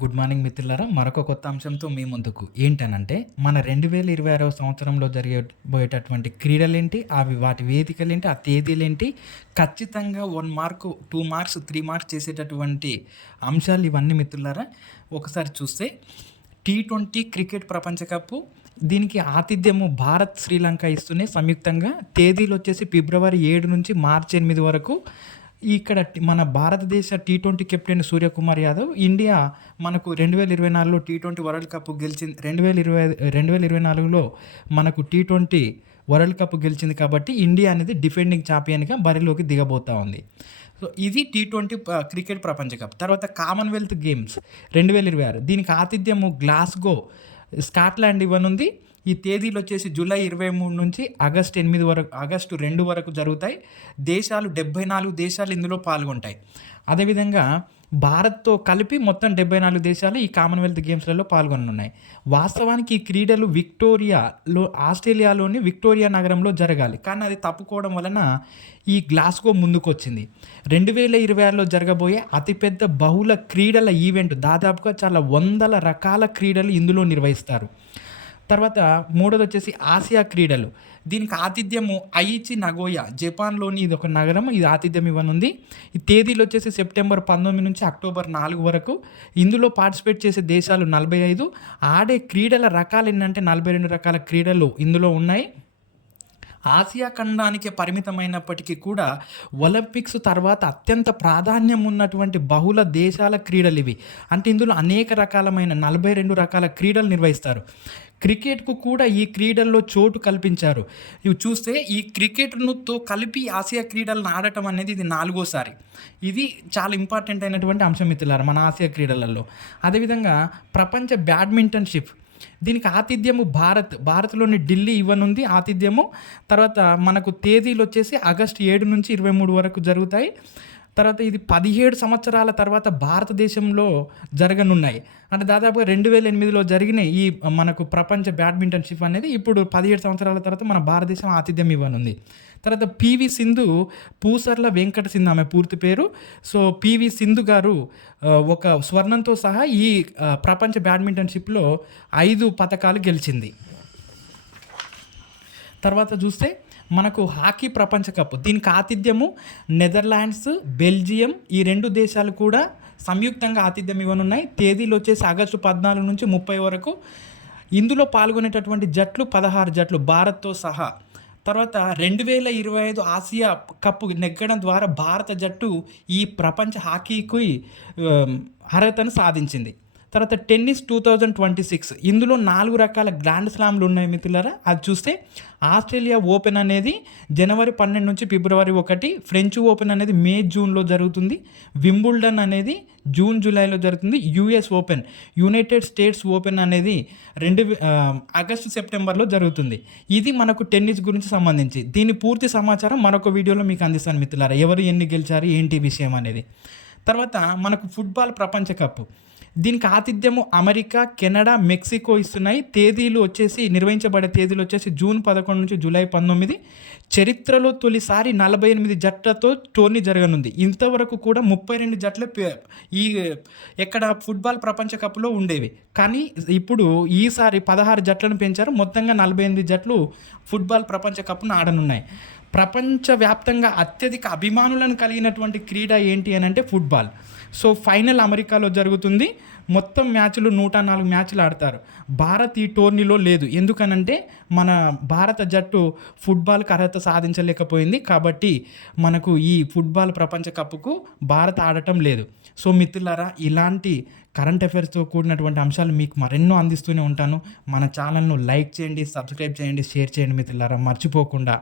Good morning మిత్రులారా, మరొక కొత్త అంశంతో మీ ముందుకు. ఏంటనంటే మన 2026 సంవత్సరంలో జరగబోయేటటువంటి క్రీడలేంటి, వాటి వేదికలేంటి, ఆ తేదీలేంటి, ఖచ్చితంగా 1 మార్కు, 2 మార్క్స్, 3 మార్క్స్ చేసేటటువంటి అంశాలు ఇవన్నీ మిత్రులారా. ఒకసారి చూస్తే T20 క్రికెట్ ప్రపంచ కప్పు, దీనికి ఆతిథ్యము భారత్, శ్రీలంక ఇస్తూనే సంయుక్తంగా తేదీలు వచ్చేసి ఫిబ్రవరి 7 నుంచి మార్చి 8 వరకు. ఇక్కడ మన భారతదేశ T20 captain Suryakumar Yadav, India మనకు 2024లో T20 వరల్డ్ కప్ గెలిచింది. 2024లో మనకు T20 వరల్డ్ కప్ గెలిచింది కాబట్టి ఇండియా అనేది డిఫెండింగ్ ఛాంపియన్గా బరిలోకి దిగబోతూ ఉంది. సో ఇది T20 క్రికెట్ ప్రపంచ కప్. తర్వాత కామన్వెల్త్ గేమ్స్ 2026, దీనికి ఆతిథ్యము గ్లాస్గో, స్కాట్లాండ్ ఇవ్వనుంది. ఈ తేదీలు వచ్చేసి జూలై 23 నుంచి ఆగస్టు 2 వరకు జరుగుతాయి. దేశాలు 74 దేశాలు ఇందులో పాల్గొంటాయి. అదేవిధంగా భారత్తో కలిపి మొత్తం 74 దేశాలు ఈ కామన్వెల్త్ గేమ్స్లలో పాల్గొనున్నాయి. వాస్తవానికి ఈ క్రీడలు ఆస్ట్రేలియాలోని విక్టోరియా నగరంలో జరగాలి, కానీ అది తప్పుకోవడం వలన ఈ గ్లాస్గో ముందుకొచ్చింది. 2026లో జరగబోయే అతిపెద్ద బహుళ క్రీడల ఈవెంట్. దాదాపుగా చాలా వందల రకాల క్రీడలు ఇందులో నిర్వహిస్తారు. తర్వాత మూడోది వచ్చేసి ఆసియా క్రీడలు. దీనికి ఆతిథ్యము ఐచి నగోయా, జపాన్లోని ఇది ఒక నగరం, ఇది ఆతిథ్యం ఇవ్వనుంది. ఈ తేదీలు వచ్చేసి సెప్టెంబర్ 19 నుంచి అక్టోబర్ 4 వరకు. ఇందులో పార్టిసిపేట్ చేసే దేశాలు 45. ఆడే క్రీడల రకాలు ఏంటంటే 42 రకాల క్రీడలు ఇందులో ఉన్నాయి. ఆసియా ఖండానికి పరిమితమైనప్పటికీ కూడా ఒలింపిక్స్ తర్వాత అత్యంత ప్రాధాన్యం ఉన్నటువంటి బహుళ దేశాల క్రీడలు ఇవి. అంటే ఇందులో అనేక రకాలమైన 42 రకాల క్రీడలు నిర్వహిస్తారు. క్రికెట్కు కూడా ఈ క్రీడల్లో చోటు కల్పించారు. ఇవి చూస్తే ఈ క్రికెట్తో కలిపి ఆసియా క్రీడలను ఆడటం అనేది ఇది 4వసారి. ఇది చాలా ఇంపార్టెంట్ అయినటువంటి అంశం మిత్రులారా మన ఆసియా క్రీడలలో. అదేవిధంగా ప్రపంచ బ్యాడ్మింటన్షిప్, దీనికి ఆతిథ్యము భారత్లోని ఢిల్లీ ఇవ్వనుంది ఆతిథ్యము. తర్వాత మనకు తేదీలు వచ్చేసి ఆగస్టు 7 నుంచి 23 వరకు జరుగుతాయి. తర్వాత ఇది 17 సంవత్సరాల తర్వాత భారతదేశంలో జరగనున్నాయి. అంటే దాదాపుగా 2008లో జరిగిన ఈ మనకు ప్రపంచ బ్యాడ్మింటన్షిప్ అనేది ఇప్పుడు 17 సంవత్సరాల తర్వాత మన భారతదేశం ఆతిథ్యం ఇవ్వనుంది. తర్వాత పివి సింధు, పూసర్ల వెంకట సింధు ఆమె పూర్తి పేరు. సో పివి సింధు గారు ఒక స్వర్ణంతో సహా ఈ ప్రపంచ బ్యాడ్మింటన్షిప్లో 5 పతకాలు గెలిచింది. తర్వాత చూస్తే మనకు హాకీ ప్రపంచ కప్, దీనికి ఆతిథ్యము నెదర్లాండ్స్, బెల్జియం, ఈ 2 దేశాలు కూడా సంయుక్తంగా ఆతిథ్యం ఇవ్వనున్నాయి. తేదీలు వచ్చేసి ఆగస్టు 14 నుంచి 30 వరకు. ఇందులో పాల్గొనేటటువంటి జట్లు 16 జట్లు భారత్తో సహా. తర్వాత 2025 ఆసియా కప్ నెగ్గడం ద్వారా భారత జట్టు ఈ ప్రపంచ హాకీకి అర్హతను సాధించింది. తర్వాత టెన్నిస్ 2026, ఇందులో 4 రకాల గ్రాండ్ స్లామ్లు ఉన్నాయి మిత్రులారా. అది చూస్తే ఆస్ట్రేలియా ఓపెన్ అనేది జనవరి 12 నుంచి ఫిబ్రవరి 1, ఫ్రెంచ్ ఓపెన్ అనేది మే జూన్లో జరుగుతుంది, వింబుల్డన్ అనేది జూన్ జూలైలో జరుగుతుంది, US open, United states open అనేది ఆగస్టు సెప్టెంబర్లో జరుగుతుంది. ఇది మనకు టెన్నిస్ గురించి సంబంధించి. దీని పూర్తి సమాచారం మరొక వీడియోలో మీకు అందిస్తాను మిత్రులారా, ఎవరు ఎన్ని గెలిచారు ఏంటి విషయం అనేది. తర్వాత మనకు ఫుట్బాల్ ప్రపంచ కప్, దీనికి ఆతిథ్యము అమెరికా, కెనడా, మెక్సికో ఇస్తున్నాయి. తేదీలు వచ్చేసి నిర్వహించబడే తేదీలు వచ్చేసి జూన్ 11 నుంచి జూలై 19. చరిత్రలో తొలిసారి 48 జట్లతో టోర్నీ జరగనుంది. ఇంతవరకు కూడా 32 జట్లు ఈ ఎక్కడ ఫుట్బాల్ ప్రపంచ కప్లో ఉండేవి, కానీ ఇప్పుడు ఈసారి 16 జట్లను పెంచారు. మొత్తంగా 48 జట్లు ఫుట్బాల్ ప్రపంచ కప్ను ఆడనున్నాయి. ప్రపంచవ్యాప్తంగా అత్యధిక అభిమానులను కలిగినటువంటి క్రీడ ఏంటి అని అంటే ఫుట్బాల్. సో ఫైనల్ అమెరికాలో జరుగుతుంది. మొత్తం మ్యాచ్లు 104 మ్యాచ్లు ఆడతారు. భారత్ ఈ టోర్నీలో లేదు, ఎందుకనంటే మన భారత జట్టు ఫుట్బాల్కి అర్హత సాధించలేకపోయింది. కాబట్టి మనకు ఈ ఫుట్బాల్ ప్రపంచ కప్కు భారత్ ఆడటం లేదు. సో మిత్రులారా, ఇలాంటి కరెంట్ అఫైర్స్తో కూడినటువంటి అంశాలు మీకు మరెన్నో అందిస్తూనే ఉంటాను. మన ఛానల్ను లైక్ చేయండి, సబ్స్క్రైబ్ చేయండి, షేర్ చేయండి మిత్రులారా, మర్చిపోకుండా.